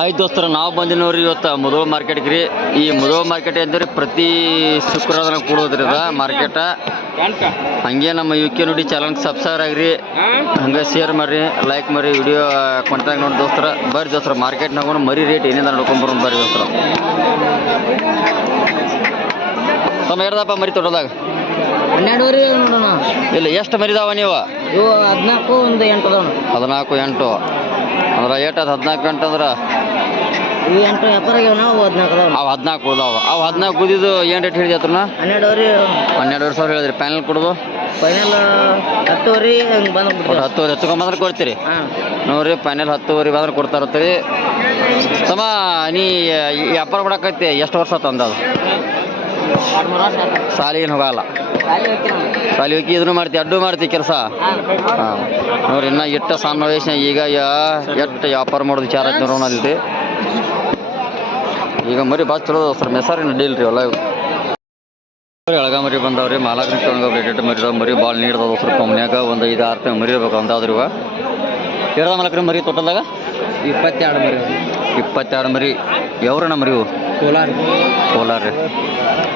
ಆಯ್ತು ದೋಸ್ತರ ನಾವು ಬಂದಿನವ್ರಿ ಇವತ್ತು ಮುಧೋಳ ಮಾರ್ಕೆಟ್ಗೆ ರೀ. ಈ ಮುಧೋಳ ಮಾರ್ಕೆಟ್ ಅಂದರೆ ಪ್ರತಿ ಶುಕ್ರವಾರ ಕೂಡೋದ್ರಿ ಅದ ಮಾರ್ಕೆಟ. ಹಂಗೆ ನಮ್ಮ UK ನುಡಿ ಚಾನಲ್ಗೆ ಸಬ್ಸ್ಕ್ರೈಬ್ ಆಗಿರಿ, ಹಂಗೆ ಶೇರ್ ಮಾಡಿರಿ, ಲೈಕ್ ಮಾಡಿ, ವಿಡಿಯೋ ಕೊಂಟಾಗ ನೋಡಿ ದೋಸ್ತರ. ಬರ್ರಿ ದೋಸ್ತರ ಮಾರ್ಕೆಟ್ನಾಗ ಮರಿ ರೇಟ್ ಏನಿಂದ ನೋಡ್ಕೊಂಬರೋಣ ಬರ್ರಿ ದೋಸ್ತರ. ತಮ್ಮ ಹೇಳ್ದಪ್ಪ ಮರಿ ತೊಡೋದಾಗ 12 ನೋಡೋಣ. ಇಲ್ಲ ಎಷ್ಟು ಮರಿದಾವ ನೀವು? ಇವು 14 ಒಂದು 8 ಅದಾವ. 14 8 ಅಂದ್ರೆ ಏಟ್ ಅದು 14 8 ಅಂದ್ರೆ ಇವು 8 ವ್ಯಾಪಾರ ನಾವು 14 ಅದಾವ. ಅವು 14 ಉಳ್ದಾವ. ಅವು 14 ಉಳಿದಿದ್ದು ಏನು ರೇಟ್ ಹೇಳಿದೆ ಹತ್ರನ? 12 ಸಾವಿರ ಹೇಳಿದ್ರಿ. ಫೈನಲ್ ಕೊಡೋದು ಫೈನಲ್ 10 ಹಂಗೆ ಬಂದ್ಬಿಟ್ಟು 10 ಎತ್ಕೊಂಬಂದ್ರೆ ಕೊಡ್ತೀರಿ ನೋಡ್ರಿ. ಫೈನಲ್ 10 ಬಂದ್ರೆ ಕೊಡ್ತಾ ಇರ್ತೀರಿ. ತಮ್ಮ ನೀ ವ್ಯಾಪಾರ ಮಾಡಕೈತಿ ಎಷ್ಟು ವರ್ಷ ಆತ ಅಂದಾಜು? ಸಾಲಿ ಏನು ಹೋಗಲ್ಲ, ಸಾಲಿ ಹೋಗಿ ಇದನ್ನು ಮಾಡ್ತಿ, ಅಡ್ಡು ಮಾಡ್ತಿ ಕೆಲಸ. ಹಾಂ ನೋಡ್ರಿ, ಇನ್ನು ಇಟ್ಟ ಸಣ್ಣ ವಯಸ್ಸಿನ ಈಗ ಎಷ್ಟು ವ್ಯಾಪಾರ ಮಾಡೋದು ವಿಚಾರ ಐತಿ ನೋಡೋಣ ಅಲ್ಲಿ. ಈಗ ಮರಿ ಭಾಳ ಚಲೋ ಸರ್, ಮೆಸಾರಿನ ಡೀಲ್ ರೀ ಎಲ್ಲ. ಎಳಗ ಮರಿ ಬಂದವ್ರಿ, ಮಾಲಕ್ನ ತೊಗೊಂಡು ಮರಿ ಮರಿ ಭಾಳ ನೀಡ್ದವ ಸರ್. ಕಂಪ್ನ್ಯಾಗ ಒಂದು 5-6 ತಿಂಗಳು ಮರಿ ಇರ್ಬೇಕು ಅಂದಾದ್ರಿ. ಇವ ಹೇಳ್ದ ಮಾಲಕ್ರಿ ಮರಿ ಟೋಟಲ್ದಾಗ 22 ಮರಿ. 22 ಮರಿ. ಯಾವ್ರಣ್ಣ ಮರಿ ಇವು? ಕೋಲಾರ ರೀ.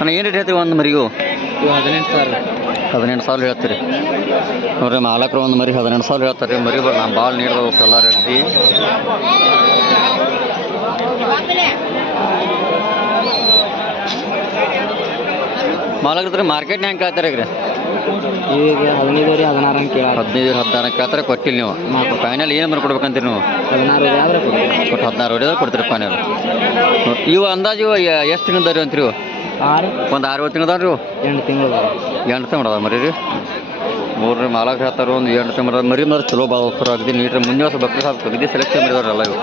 ಅಣ್ಣ ಏನು ರೇಟ್ ಹೇಳ್ತೀವಿ ಒಂದು ಮರಿಗೂ? 18 ಸಾವಿರ ಹೇಳ್ತೀರಿ ನೋಡ್ರಿ. ಮಾಲಕರು ಒಂದು ಮರಿ 18 ಸಾವಿರ ಹೇಳ್ತಾರೆ. ಮರಿ ನಾನು ಭಾಳ ನೀಡ್ದವು ಎಲ್ಲ ರೇಟ್ದಿ. ಮಾಲಕರು ಮಾರ್ಕೆಟ್ನ ಹೆಂಗೆ ಕೇಳ್ತಾರೆ ಈಗ? ಈಗ 15 16 16 ಕೇಳ್ತಾರೆ. ಕೊಟ್ಟಿಲ್ಲ ನೀವು. ಫೈನಲ್ ಏನು ಮರಿ ಕೊಡ್ಬೇಕಂತೀರಿ ನೀವು? 16 ಕೊಟ್ಟು 16 ಹೊಡೆದ್ರೆ ಕೊಡ್ತೀರಿ ಫೈನಲ್. ಇವು ಅಂದಾಜು ಇವು ಎಷ್ಟು ತಿಂಗಳದಾರಿ ಅಂತೀರಿ? ಒಂದು 6 ತಿಂಗಳದಾವ್ರಿ. 8 ತಿಂಗಳು 8 ತಿಂಗಳು ಅದಾವ ಮರಿ ರೀ. ನೋಡ್ರಿ ಮಾಲಕ ಹೇಳ್ತಾರೆ ಒಂದು 8 ತಿಂಗಳು ಮರಿ ಮಾತ್ರ ಚಲೋ ಭಾಳ ಹೋಗ್ತಾರೆ. ಅಗದಿ ನೀಟ್ರಿ ಮುಂದೆ ವರ್ಷ ಬಕ್ರಿ ಸಾಕು ಅಗದಿ ಸೆಲೆಕ್ಷನ್ ಮಾಡಿದವ್ರಲ್ಲ ಇವು.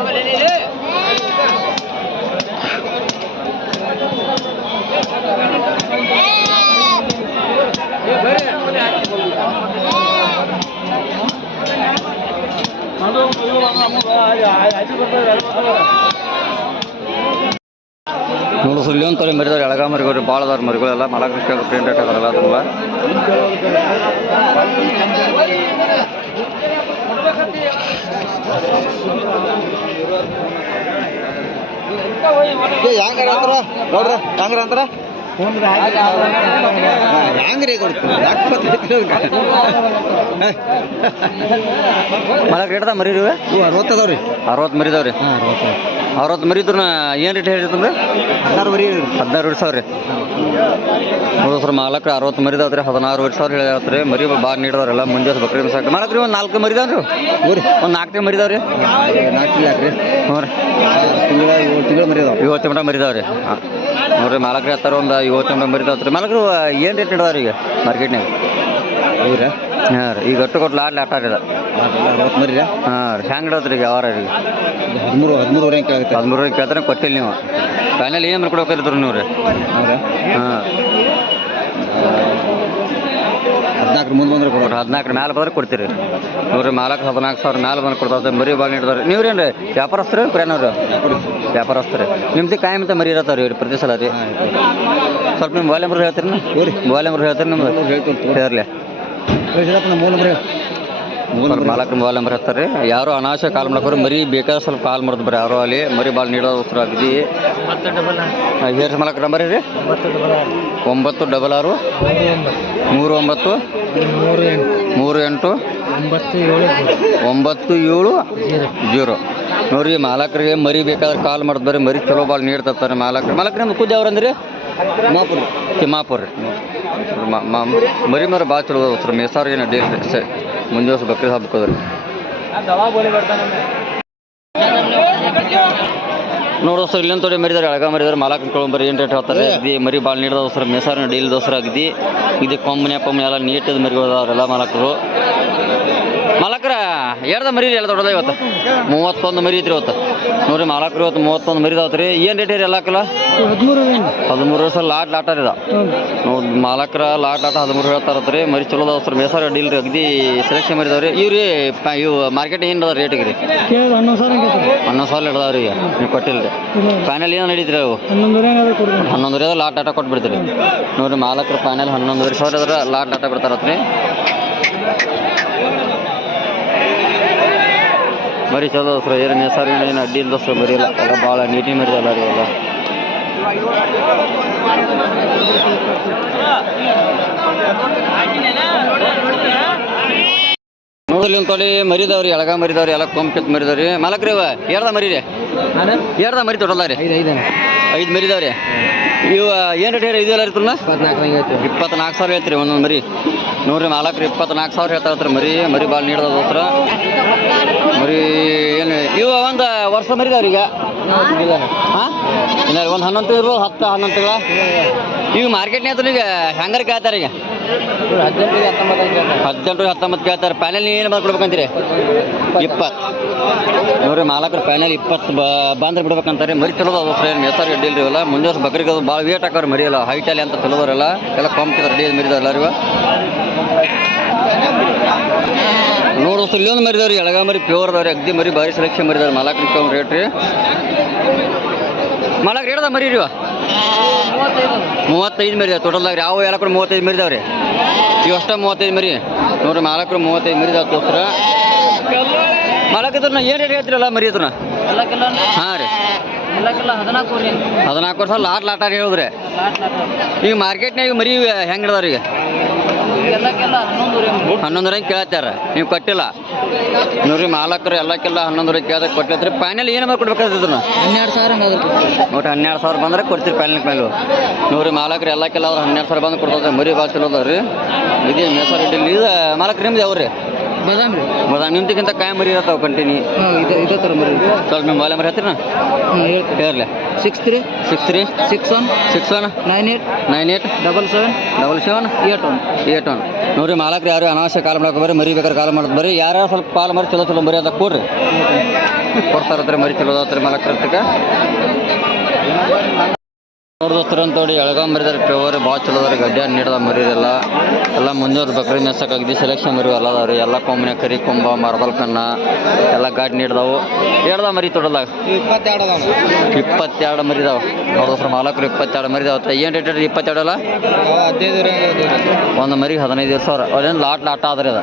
ನೋಡು ಸುಳ್ಳಿ ಅಂತಾರೆ ಮರಿದವ್ರು, ಎಳಗ ಮರಿಗಳು ಭಾಳ ಅದಾರ ಮರಿಗಳೆಲ್ಲ. ಮಾಲಕೃಷ್ಣ ಪ್ರಿಂಟ್ ರೇಟ್ ಅದಾರಲ್ಲ ಅದಲ್ಲ. ಅಂತಾರ ಮಾಲಕ್ ರೇಟ್ ಅದ ಮರಿ ಇವೆ? 60 ಅದಾವ್ರಿ. 60 ಮರಿದವ್ರಿ. 60 ಮರಿದ್ರ ಏನು ರೇಟ್ ಹೇಳಿರ್ತಂದ್ರೆ 16 ಸಾವಿರ ರೀ. ಹೌದು ಸರ್, ಮಾಲಕ್ರು 60 ಮರಿದಾವ್ರಿ. 16 ಸಾವಿರ ಹೇಳ್ತಾರೆ. ಮರಿ ಭಾಳ ನೀಡದವ್ರೆಲ್ಲ. ಮುಂದೆ ಬಕ್ರಿ ಸಾಕು ಮಾಲಕ್ರಿ. ಒಂದು 4 ಮರಿದಾವ್ರಿ. ಒಂದು 4 ಮರಿದಾವ್ರಿ. 4 ಹ್ಞೂ ರೀ. 7 ತಿಂಗಳ ಮರಿದಾವ್ರಿ. ಹಾಂ ನೋಡ್ರಿ, ಮಾಲಕ್ರಿ ಹತ್ತಾರ ಒಂದು 7 ತಿಂಗಳ ಮರಿದಾವ್ರಿ. ಮಾಲಕ್ರು ಏನು ರೇಟ್ ನೀಡದವ್ರಿ ಈಗ ಮಾರ್ಕೆಟ್ನಾಗ? ಹಾಂ ರೀ. ಈಗ ಅಟ್ಟು ಕೊಟ್ಟು ಲಾಟ್ ಆಟ ಇದೆ. 60 ಮರಿ. ಹಾಂ ರೀ. ಹೆಂಗೆ ಇಡತ್ರಿ ಈಗ ಯಾವಾರ ಈಗ? 13 ಕೇಳುತ್ತೆ. 13 ಕೇಳ್ತಾರೆ. ಕೊಟ್ಟಿಲ್ಲ ನೀವು. ಫೈನಲ್ ಏನು ಮಾಡ್ಕೊಡ್ಬೇಕಿರ್ತೀರಿ ನೀವು ರೀ? ಹಾಂ 14 ಮುಂದೆ ಬಂದ್ರೆ 14 ಮ್ಯಾಲೆ ಬಂದ್ರೆ ಕೊಡ್ತೀರಿ ನೋಡ್ರಿ. ಮಾಲಕ್ 14 ಸಾವಿರ ಮ್ಯಾಲೆ ಬಂದು ಕೊಡ್ತಾರೆ. ಮರಿ ಭಾಳ ನೀಡ್ತಾರೆ. ನೀವು ರೀ ಏನ್ರಿ ವ್ಯಾಪಾರಸ್ತ್ರಿ ಪ್ರೇನವ್ರು? ವ್ಯಾಪಾರಸ್ತ್ರಿ. ನಿಮ್ದು ಕಾಯಿ ಮತ್ತೆ ಮರಿ ಇರತ್ತಾವ ರೀ ಪ್ರತಿ ಸಲ ರೀ. ಸ್ವಲ್ಪ ನಿಮ್ಮ ಮೊಬೈಲ್ ನಂಬರ್ ಹೇಳ್ತೀರಿ? ಮೊಬೈಲ್ ನಂಬರ್ ಹೇಳ್ತೀರಿ ನಿಮ್ದು? ಹೇರ್ಲಿ ಮಾಲಕ್ರ ಮೊಬೈಲ್ ನಂಬರ್ ಹೇಳ್ತಾರೆ. ಯಾರು ಅನಾವಶ್ಯ ಕಾಲ್ ಮಾಡ್ಕೋರಿ. ಮರಿ ಬೇಕಾದ್ರೆ ಸ್ವಲ್ಪ ಕಾಲ್ ಮಾಡೋದು ಬರ್ರಿ. ಯಾರೋ ಅಲ್ಲಿ ಮರಿ ಭಾಳ ನೀಡೋದು ಉತ್ತರ ಆಗಿದೆ. ಹೇರ್ಸ್ ಮಾಲಕ್ರ ನಂಬರ್ ರೀ 966 39 38 97 ನೋಡ್ರಿ. ಮಾಲಕರಿಗೆ ಮರಿ ಬೇಕಾದ್ರೆ ಕಾಲ್ ಮಾಡೋದು ಬರ್ರಿ. ಮರಿ ಚಲೋ ಭಾಳ ನೀಡ್ತಾರೆ ಮಾಲಕ್ರು. ಮಾಲಕ್ರ ನಮ್ದು ಖುದ್ದು ಅವ್ರಂದ್ರಿ ತಿಮ್ಮಾಪುರ ರೀ. ಮರಿ ಮರ ಭಾಳ ಚಲೋ ಸರ್. ಮೇಸಾರು ಏನು ಡೇಲ್ ರೀ. ಮುಂದೆ ವರ್ಷ ಬಕ್ರಿ ಹಾಕ್ಬೇಕದ್ರಿ. ನೋಡೋ ಸರ್, ಇಲ್ಲೊಂದು ತೊಡೆ ಮರಿದಾರೆ. ಎಳಗ ಮರಿದಾರೆ. ಮಾಲಕ್ ಬರೀ ಏನು ರೇಟ್ ಹೇಳ್ತಾರೆ. ಇದು ಮರಿ ಭಾಳ ನೀಡೋದು ಸರ್. ಮೇಸಾರಿನ ಡೈಲಿ ದೋಸ್ರ ಆಗಿದೆ. ಇದು ಕೊಮ್ಮನೆ ಎಲ್ಲ ನೀಟದ ಮರಿಗಳವ್ರೆಲ್ಲ ಮಾಲಕರು. ಮಾಲಕ್ರ ಎರಡು ಮರಿ ಎಲ್ಲ ದೊಡ್ಡದ ಇವತ್ತು 31 ಮರಿ ಐತ್ರಿ ಇವತ್ತು ನೋಡ್ರಿ. ಮಾಲಕರು ಇವತ್ತು 31 ಮರಿದಾವತ್ರಿ. ಏನು ರೇಟ್ ರೀ ಎಲ್ಲಕ್ಕಲ್ಲ? 13 ಸರ್. ಲಾಟ್ ಇದೆ ನೋಡಿ. ಮಾಲಕರ ಲಾಟ್ 13 ಹೇಳ್ತಾರತ್ರಿ. ಮರಿ ಚಲೋ ಅದಾವ ಸರ್. ಮೇಸಾರ ಡೀಲ್ ರೀ. ಅಗದಿ ಸೆಲೆಕ್ಷನ್ ಮಾಡಿದವ್ರಿ. ಇವ್ರಿ ಇವು ಮಾರ್ಕೆಟ್ ಏನು ಅದ ರೇಟಿಗೆ ರೀ? 11 ಸಾವಿರ ಹಿಡ್ದಾವ್ರಿ. ಈಗ ನೀವು ಕೊಟ್ಟಿಲ್ಲ ರೀ. ಫೈನಲ್ ಏನು ನಡೀತೀರಿ? ಅವು 11 ಲಾಟ್ ಆಟ ಕೊಟ್ಬಿಡ್ತೀರಿ ನೋಡ್ರಿ. ಮಾಲಕರು ಫೈನಲ್ 11 ಸಾವಿರ ಅದ್ರ ಲಾಟ್ ಆಟ ಬಿಡ್ತಾರತ್ರಿ. ಮರಿ ಚಲೋ ದೋಸ್ರ ಏನು ಮೇಸಾರಿ ಏನು ಅಡ್ಡಿ ಇಲ್ಲ ದೋಸ್ರ ಮರಿ ಇಲ್ಲ ಎಲ್ಲ ಭಾಳ ನೀಟಿ ಮರಿ ಅಲ್ಲ ರೀ ಎಲ್ಲ ನೋಡಲಿ ತೊಳಿ ಮರಿದವ್ರಿ ಎಳಗ ಮರಿದವ್ರಿ ಎಲ್ಲ ಕೊಂಪಿತ್ ಮರಿದವ್ರಿ ಮಾಲಕ್ರಿ ಇವ ಏರ್ದ ಮರಿ ರೀ ಏರ್ದ ಮರಿ ತೊಡಲ್ಲ ರೀ 5 ಮರಿದವ್ರಿ ಇವ ಏನು ರೇಟ್ ಹೇಳಿ ಇದೆಲ್ಲ ರೀ 24,000 ಹೇಳ್ತೀರಿ ಒಂದೊಂದು ಮರಿ ನೋಡ್ರಿ ಮಾಲಕ್ರಿ 24,000 ಹೇಳ್ತಾರತ್ರಿ ಮರಿ ಭಾಳ ನೀಡ್ದ ದೋಸ್ರ ಮರಿ ಏನು ಇವ ಒಂದು ವರ್ಷ ಮರಿದವ್ರಿ ಈಗ ಹಾಂ ಇಲ್ಲ ಒಂದು 11 ತಿಂಗಳು 10-11 ತಿಂಗಳ ಈಗ ಮಾರ್ಕೆಟ್ನಾಗ ಈಗ ಹೆಂಗಾರ ಕೇಳ್ತಾರೆ ಈಗ 18-19 ಕೇಳ್ತಾರೆ ಪ್ಯಾನೆಲ್ ಏನು ಮಾಡ್ಕೊಡ್ಬೇಕಂತೀರಿ 20 ನೋಡ್ರಿ ಮಾಲಕರು ಪ್ಯಾನೆಲ್ 20 ಬಂದ್ರೆ ಬಿಡ್ಬೇಕಂತಾರೆ ಮರಿ ಚಲೋದ ದೋಸ್ರ ಏನು ಮೇಸಾರಿ ಅಡ್ಡಿ ಇಲ್ರಿ ಇವೆಲ್ಲ ಮುಂದೆ ವರ್ಷ ಬಕ್ರಿಗೆ ಅದು ಭಾಳ ವೇಟ್ ಹಾಕೋರು ಮರಿ ಎಲ್ಲ ಹೈಟಲ್ಲಿ ಅಂತ ಚಲೋದವರೆಲ್ಲ ಎಲ್ಲ ಕೊಂಪಿದ್ರೆ ರೆಡಿ ಮರಿದವ್ರು ಎಲ್ಲರಿಗೂ ನೋಡು ಇಲ್ಲೊಂದು ಮರಿದವ್ರಿ ಎಳಗ ಮರಿ ಪ್ಯೂರ್ದವ್ರಿ ಅಗ್ದಿ ಮರಿ ಭಾರಿ ಸೆಲೆಕ್ಷನ್ ಮರಿದವ್ರಿ ಮಾಲಕರಿಗೆ ಒಂದು ರೇಟ್ ರೀ ಮಾಲಕ್ರು ಹೇಳ್ದ ಮರಿ ರೀ 35 ಮರಿ ಟೋಟಲ್ದಾಗ ಯಾವ ಎಲ್ಲ ಕೂಡ 35 ಮರಿದಾವ್ರಿ ಇವಷ್ಟ 35 ಮರಿ ನೋಡ್ರಿ ಮಾಲಕರು 35 ಮರಿದಾವ ತೋಸ್ರ ಮಾಲಕತ್ರನ ಏನು ರೇಟ್ ಹೇಳ್ತೀರಲ್ಲ ಮರಿ ಅದ್ರ ಹಾಂ ರೀ 14 ವರ್ಷ ಲಾಟ್ ಹೇಳಿದ್ರಿ ಈಗ ಮಾರ್ಕೆಟ್ನಾಗ ಮರಿ ಹೆಂಗೆ ಹಿಡ್ದಾವ್ರಿ ಈಗ 11 ಕೇಳ್ತಾರ ನೀವು ಕೊಟ್ಟಿಲ್ಲ ನೋಡ್ರಿ ಮಾಲಕರು ಎಲ್ಲಕ್ಕೆಲ್ಲ 11 ಕೇಳ್ದಾಗ ಕೊಟ್ಟಿದ್ರಿ ಪ್ಯಾನೆಲ್ ಏನು ಮಾಡಿ ಕೊಡ್ಬೇಕಾದ್ರೆ 12,000 ಒಟ್ಟು 12,000 ಬಂದ್ರೆ ಕೊಡ್ತೀರಿ ಪ್ಯಾನೆಲ್ ಮೇಲೆ ನೋಡ್ರಿ ಮಾಲಕರು ಎಲ್ಲಕ್ಕೆಲ್ಲ ಅವ್ರು 12,000 ಬಂದು ಕೊಡ್ತಾರೆ ಮರಿ ಭಾಳ ಚಲೋ ಅದಾವ್ರಿ ಇದೇ ಮೇಸರ್ ಇಡ್ಲಿ ಇದು ಮಾಲಕರು ನಿಮ್ದು ಯಾವ್ರಿ ಬದಾಮ್ ನಿಮ್ದಕ್ಕಿಂತ ಕಾಯಿ ಮರಿ ಇರ್ತಾವೆ ಕಂಟಿನ್ಯೂ ಇದೇ ಥರ ಮರಿ ಸ್ವಲ್ಪ ನಿಮ್ಮ ಮೊಬೈಲ್ ನಂಬರ್ ಹೇಳ್ತೀರಿ ಹೇರ್ಲಿ 6361987777 ನೋಡ್ರಿ ಮಾಲಕ್ರು ಯಾರು ಅನಾವಶ್ಯ ಕಾಲ್ ಮಾಡಕ್ಕೆ ಬರ್ರಿ ಮರಿ ಬೇಕಾದ್ರೆ ಕಾಲ್ ಮಾಡೋದು ಬರ್ರಿ ಯಾರು ಸ್ವಲ್ಪ ಕಾಲ್ ಮಾಡಿ ಚಲೋ ಮರಿ ಅಂತ ಕೊಡ್ರಿ ಕೊಡ್ತಾರತ್ರಿ ಮರಿ ಚಲೋ ಅದಾವ್ರಿ ಮಾಲಕ್ರ ನೋಡ್ದೋಸ್ತರ ಅಂತೋಡಿ ಎಳಗ ಮರಿದಾರೆ ಪ್ಯೂರ್ ಭಾಳ ಚಲೋ ಅದಾವ್ರಿ ಗಡ್ಡೆ ನೀಡ್ದ ಮರಿದೆಲ್ಲ ಎಲ್ಲ ಮುಂಜಾನೆ ಬಕ್ರಿ ಮೆಸ್ಸಕ್ಕಾಗಿದೆ ಸೆಲೆಕ್ಷನ್ ಮರಿ ಎಲ್ಲ ಅದಾವ್ರಿ ಎಲ್ಲ ಕೊಂಬನೆ ಕರಿ ಕೊಂಬ ಮರದಲ್ ಕನ್ನ ಎಲ್ಲ ಗಾಡಿ ನೀಡ್ದಾವು ಹೇಳ್ದ ಮರಿ ತೊಡಲ್ದಾಗ 22 ಮರಿದಾವ ನೋಡ್ದೋಸ್ರ ಮಾಲಕರು 22 ಮರಿದಾವ ಏನು ರೇಟ್ 22 ಅಲ್ಲ ಒಂದು ಮರಿಗೆ 15,000 ಅದೇನು ಲಾಟ್ ಆದ್ರಿ ಅದು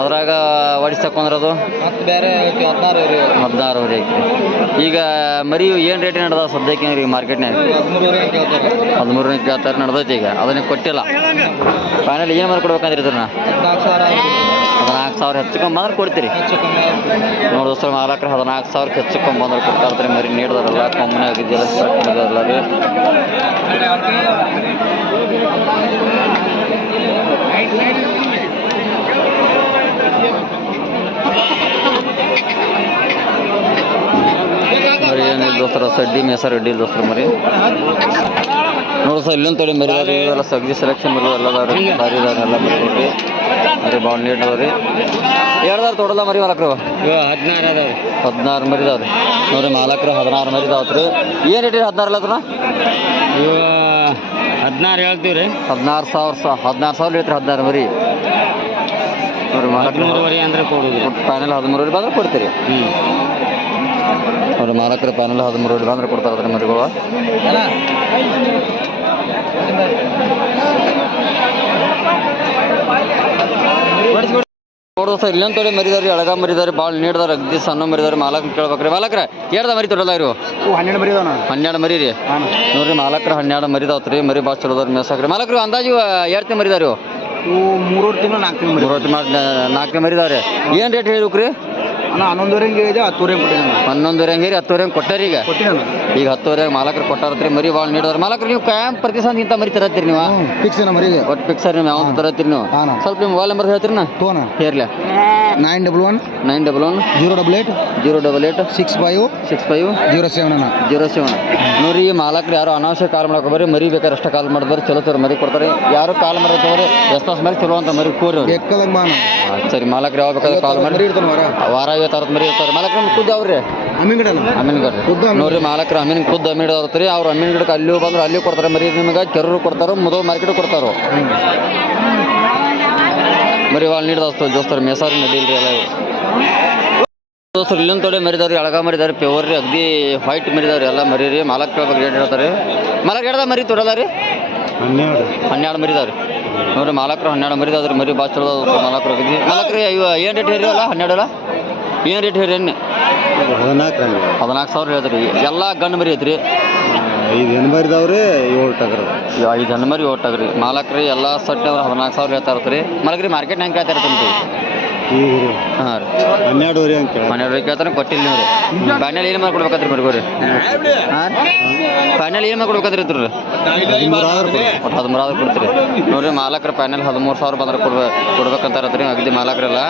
ಅದ್ರಾಗ ಹೊಡಿಸ್ತಕೊಂಡ್ರೆ ಅದು 16 ರೀ ಈಗ ಮರಿ ಏನು ರೇಟ್ ನಡೆದಾವ ಸದ್ಯಕ್ಕೆ ಈಗ ಮಾರ್ಕೆಟ್ನಾಗ 13 ಕೇಳ್ತಾರೆ ನಡೆದೈತಿ ಈಗ ಅದನ್ನ ಕೊಟ್ಟಿಲ್ಲ ಫೈನಲ್ ಏನು ಮಾಡ್ಕೊಡ್ಬೇಕಂದ್ರಿ ಇದನ್ನ 14,000 ಹೆಚ್ಚುಕೊಂಬಂದ್ರೆ ಕೊಡ್ತೀರಿ ನೋಡೋಸ್ರ ಮಾಲಕರು 14,000 ಹೆಚ್ಚುಕೊಂಬಂದ್ರೆ ಕೊಡ್ತಾರ್ರಿ ಮರಿ ನೀಡ್ದಾರಲ್ಲ ಕೊಮ್ಮನೆ ಆಗಿದ್ದಿಲ್ಲ ರೀ ಮರಿ ಏನಿಲ್ಲ ದೋಸ್ತರ ಸಡ್ಡಿ ಮೇಸರ್ ಅಡ್ಡಿ ಇಲ್ಲ ದೋಸ್ತರ ಮರಿ ನೋಡಿ ಸರ್ ಇಲ್ಲೊಂದು ತೊಳಿ ಮರಿ ಎಲ್ಲ ಸಗ್ದಿ ಸೆಲೆಕ್ಷನ್ ಮರಿ ಎಲ್ಲ ದಾರಿ ಎಲ್ಲ ಮರಿ ಕೊಟ್ಟು ಮರಿ ಭಾಳ ನೀಟ್ ಅದಾವ್ರಿ ಹೇಳ್ದಾರ ತೊಡಲ್ಲ ಮರಿ ಮಾಲಕರು 16 ಮರಿ ಇದಾವ್ರಿ ನೋಡ್ರಿ ಮಾಲಕರು 16 ಮರಿ ಇದಾವತ್ರಿ ಏನು ರೇಟ್ 16 ಅಲ್ಲ ಅದನ್ನ 16 ಹೇಳ್ತೀವಿ ರೀ 16,000 ಹೇಳ್ತೀರಿ 16 ಮರಿ ನೋಡ್ರಿ ಮಾಲಕರು ಅಂದ್ರೆ ಕೊಡೋದು ಫೈನಲ್ 13 ಬಂದ್ರೆ ಕೊಡ್ತೀರಿ ಅವ್ರು ಮಾಲಕರ ಪ್ಯಾನಲ್ 13 ಬಂದ್ರೆ ಕೊಡ್ತಾರೆ ಮರಿಗಳು ನೋಡೋ ಸರ್ ಇಲ್ಲೊಂದು ತೊಡೆ ಮರಿದಾರಿ ಎಳಗ ಮರಿದಾರಿ ಭಾಳ ನೀಡ್ದಾರ ಅಗ್ದಿ ಸಣ್ಣ ಮರಿದಾರಿ ಮಾಲಕ್ ಕೇಳ್ಬೇಕ್ರಿ ಮಾಲಕ್ರ ಹೇಳ್ದ ಮರಿ ತೊಡಲ್ಲ ಇರು 12 ಮರಿ ರೀ ನೋಡ್ರಿ ಮಾಲಕ್ರ 12 ಮರಿದಾವ್ರಿ ಮರಿ ಭಾಳ ಚಲೋದಾರ ಮೇಸಾಕ್ರಿ ಮಾಲಕ್ರು ಅಂದಾಜು 2 ಮರಿದಾರಿ 3 ತಿಂಗಳು 4 ತಿಂಗಳು 4 ಮರಿದಾವ್ರಿ ಏನು ರೇಟ್ ಹೇಳಿದ್ರಿ 11 ಹೇಳಿದೆ 10 ಹೇರಿ 10 ಕೊಟ್ಟಾರಿ ಈಗ 10 ಮಾಲಕರು ಕೊಟ್ಟಾರತ್ರಿ ಮರಿ ಭಾಳ ನೀಡಿದಾರೆ ಮಾಲಕರು ನೀವು ಕಾಯಂ ಪ್ರತಿ ಸಂದ ಇಂಥ ಮರಿ ತರತ್ತೀರಿ ನೀವು ಫಿಕ್ಸ್ ಮರಿ ಒಟ್ಟು ಫಿಕ್ಸ್ ನೀವು ಯಾವ ತರತ್ತೀರಿ ನೀವು ಸ್ವಲ್ಪ ನಿಮ್ಮ ಮೊಬೈಲ್ ನಂಬರ್ ಹೇಳ್ತೀರಿ ನಾ ಹೇರ್ಲಿ 911 088 65 ನೋಡ್ರಿ ಮಾಲಕರು ಯಾರು ಅನಾವಶ್ಯ ಕಾಲ್ ಮಾಡಕ್ಕೆ ಬರ್ರಿ ಮರಿ ಬೇಕಾದ್ರೆ ಅಷ್ಟೇ ಕಾಲ್ ಮಾಡಿದ್ರೆ ಚಲೋ ಚಲೋ ಮರಿ ಕೊಡ್ತಾರೆ ಯಾರು ಕಾಲ್ ಮಾಡೋದು ತಗೋರಿ ಎಷ್ಟೊಂದು ಮೇಲೆ ಚಲೋ ಅಂತ ಮರಿ ಕೋರಿ ಸರಿ ಮಾಲಕರು ಯಾವ ಬೇಕಾದ್ರೆ ಕಾಲ್ ಮಾಡಿ ವಾರ 50 ಮರಿ ಇರ್ತಾರೆ ಮಾಲಕರು ಖುದ್ದು ಅವ್ರಿ ಅಮೀನ್ಗಡ್ ನೋಡ್ರಿ ಮಾಲಕರು ಖುದ್ದು ಅಮೀನ್ ಅವ್ರಿ ಅವ್ರು ಅಮೀನ್ ಗಿಡಕ್ಕೆ ಅಲ್ಲಿ ಬಂದ್ರೆ ಅಲ್ಲಿ ಕೊಡ್ತಾರೆ ಮರಿ ನಿಮಗೆ ಕೆರೂರು ಕೊಡ್ತಾರೆ ಮುದೋ ಮಾರ್ಕೆಟ್ ಕೊಡ್ತಾರೋ ಮರಿ ಭಾಳ ನೀಡ್ದಷ್ಟು ದೋಸ್ತರು ಮೇಸಾರಿ ನಡಿಲ್ರಿ ಎಲ್ಲ ದೋಸ್ತರು ಇಲ್ಲೊಂದು ತೊಡೆ ಮರಿದವ್ರಿ ಎಳಗ ಮರಿದಾರಿ ಪ್ಯೂರ್ ರೀ ಅಗ್ದಿ ವೈಟ್ ಮರಿದವ್ರಿ ಎಲ್ಲ ಮರಿ ರೀ ಮಾಲಕ್ ಕೇಳ್ಬೇಕು ರೇಟ್ ಹೇಳ್ತಾರೆ ಮಾಲಕ್ ಹೇಳ್ದ ಮರಿ ತೊಡಲ್ಲ ರೀ 12 ಮರಿದವ್ರಿ ನೋಡ್ರಿ ಮಾಲಕರು 12 ಮರಿದವ್ರಿ ಮರಿ ಭಾಳ ಚಲೋ ಮಾಲಕರು ಅಗ್ದಿ ಮಾಲಕ್ರಿ ಇವ ಏನು ರೇಟ್ ಹೇಳಿ ಅಲ್ಲ 12 ಅಲ್ಲ ಏನು ರೇಟ್ ಹೇಳಿ ಎಣ್ಣೆ 14,000 ಹೇಳ್ತೀರಿ ಎಲ್ಲ ಗಂಡು ಮರಿ ಐತ್ರಿ 5 ಹೆಣ್ಣು ಮರಿದವ್ರಿ 7 ಟಗರು 5 ಹೆಣ್ಣು ಮರಿ 7 ಟಗರಿ ಮಾಲಕ್ರಿ ಎಲ್ಲ ಸಟ್ಟಿ ಅಂದ್ರೆ 14,000 ಹೇಳ್ತಾ ಇರ್ತೀರಿ ಮಲಗ್ರಿ ಮಾರ್ಕೆಟ್ ಹೆಂಗೆ ಕೇಳ್ತಾ ಇರ್ತೀನಿ ಹಾಂ ರೀ 12 ಅಂತ 12 ಕೇಳ್ತಾನೆ ಕೊಟ್ಟಿಲ್ಲ ನೀವು ರೀ ಫೈನಲ್ ಏನು ಮಾಡ್ಕೊಡ್ಬೇಕಂತ್ರಿ ಮರಿಗೋರಿ ಹಾಂ ಫೈನಲ್ ಏನು ಮಾಡ್ಕೊಡ್ಬೇಕಂತ್ರಿ ಇತ್ತು ರೀ 13,000 ಕೊಡ್ತೀರಿ ನೋಡಿರಿ ಮಾಲಕ್ರ ಫೈನಲ್ 13,000 ಬಂದ್ರೆ ಕೊಡ್ಬೇಕಂತ ಇರತ್ರಿ ಅಗದಿ ಮಾಲಕ್ರೆಲ್ಲ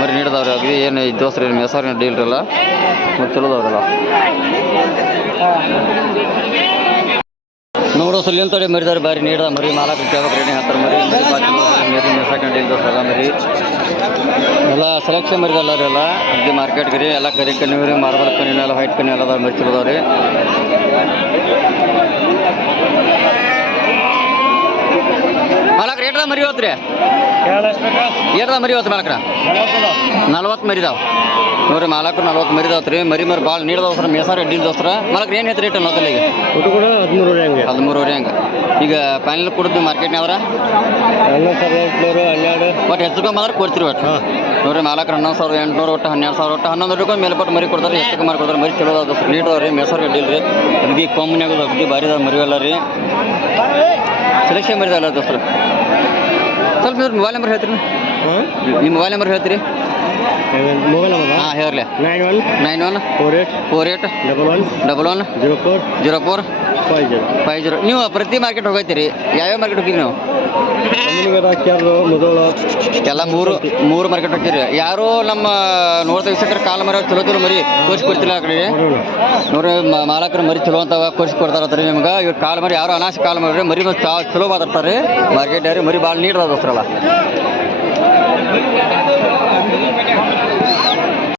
ಮರಿ ನೀಡಿದವ್ರಿ ಅಗದಿ ಏನು ದೋಸ್ರಿ ಮೆಸಾರಿನ ಡೀಲ್ರಲ್ಲ ಮತ್ತು ಚಲೋದವ್ರಲ್ಲ ನೋಡೋ ಸಲ ತೊಡೆ ಮರಿದಾರೆ ಬಾರಿ ನೀಡ್ದ ಮರಿ ಮಾಲಕ್ರ ಕೇಳ್ಬೇಕು ರೆಡಿ ಹಾಕ್ತಾರೆ ಮರಿ ಮರಿ ಮೆಸಾಕ ಡೀಲ್ ದೋಸ್ರಲ್ಲ ಮರಿ ಎಲ್ಲ ಸೆಲೆಕ್ಷನ್ ಮರಿದಲ್ಲ ರೀ ಎಲ್ಲ ಅಗದಿ ಮಾರ್ಕೆಟ್ಗೆ ರೀ ಎಲ್ಲ ಕರಿ ಕಣ್ಣು ರೀ ಮಾರ್ಬಲ್ ಕಣ್ಣಿನ ಎಲ್ಲ ವೈಟ್ ಕಣ್ಣಿ ಎಲ್ಲ ಮರಿ ಚಲೋದವ್ರಿ ಮಾಲಕ್ರ ಏಟ್ದ ಮರಿ ಹೋತ್ರಿ ಏಟ್ದ ಮರಿ ಹೋತ್ ಮಾಲಕ್ರ 40 ಮರಿದಾವ್ ನೋಡ್ರಿ ಮಾಲಕ್ರು 40 ಮರಿದಾವ್ರಿ ಮರಿ ಭಾಳ ನೀಡ್ದವ ಸರ್ ಮೇಸಾರ ಡೀಲ್ ದೋಸ್ರ ಮಾಲಕ್ರ ಏನು ಐತೆ ರೇಟ್ ಅನ್ನೋದಲ್ಲ ಈಗ 13,000 ಹಂಗೆ ಈಗ ಫೈನಲ್ ಕೊಡ್ತೀವಿ ಮಾರ್ಕೆಟ್ನಾವ್ರ ಒಟ್ಟು ಹೆಚ್ಚುಕೊಂಬಂದ್ರೆ ಕೊಡ್ತೀರಿ ಒಟ್ಟು ನೋಡ್ರಿ ಮಾಲಕ್ರ 11,800 ಒಟ್ಟು 12,000 ಒಟ್ಟು 11 ಮೇಲೆ ಕೊಟ್ಟು ಮರಿ ಕೊಡ್ತಾರೆ ಹೆಚ್ಚು ಮಾಡ್ಕೊಡ್ತಾರೆ ಮರಿ ಚಲೋ ದೋಸ್ರು ನೀಡ್ದವ್ರಿ ಮೇಸಾರ ಡೀಲ್ ರೀ ಅಗ್ದಿ ಕೊಂಬನ್ಯಾಗ ಅಗ್ದಿ ಭಾರಿ ಮರಿವೆಲ್ಲ ರೀ ಸೆಲೆಕ್ಷನ್ ಮರಿದಲ್ಲ ದೋಸ್ರು ಸ್ವಲ್ಪ ನೀವು ಮೊಬೈಲ್ ನಂಬರ್ ಹೇಳ್ತೀರಿ ನಿಮ್ಮ ಮೊಬೈಲ್ ನಂಬರ್ ಹೇಳ್ತೀರಿ ಹಾಂ ಹೇಳ್ರಿ 91 48 11 04 50 ನೀವು ಪ್ರತಿ ಮಾರ್ಕೆಟ್ ಹೋಗೈತೀರಿ ಯಾವ್ಯಾವ ಮಾರ್ಕೆಟ್ ಹೋಗಿರಿ ನೀವು ಎಲ್ಲ ಮೂರು ಮಾರ್ಕೆಟ್ ಹೋಗ್ತೀರಿ ಯಾರು ನಮ್ಮ ನೋಡ್ತಾ ವೀಕ್ಷಕರು ಕಾಲ ಮರ ಚಲೋ ಚಲೋ ಮರಿ ಕೊಡ್ತಿಲ್ಲ ಆ ಕಡೆ ನೋಡ್ರಿ ಮಾಲಕರು ಮರಿ ಚಲೋ ಅಂತ ಕೊಡ್ತಾರತ್ರಿ ನಿಮ್ಗೆ ಇವ್ರು ಕಾಲ ಮರಿ ಯಾರು ಅನಾಶ ಕಾಲ ಮರಿ ಮರಿ ಚಲೋ ಮಾತಾಡ್ತಾರೆ ಮಾರ್ಕೆಟ್ ಯಾರು ಮರಿ ಭಾಳ ನೀಡ್ದ ದೋಸ್ರಲ್ಲ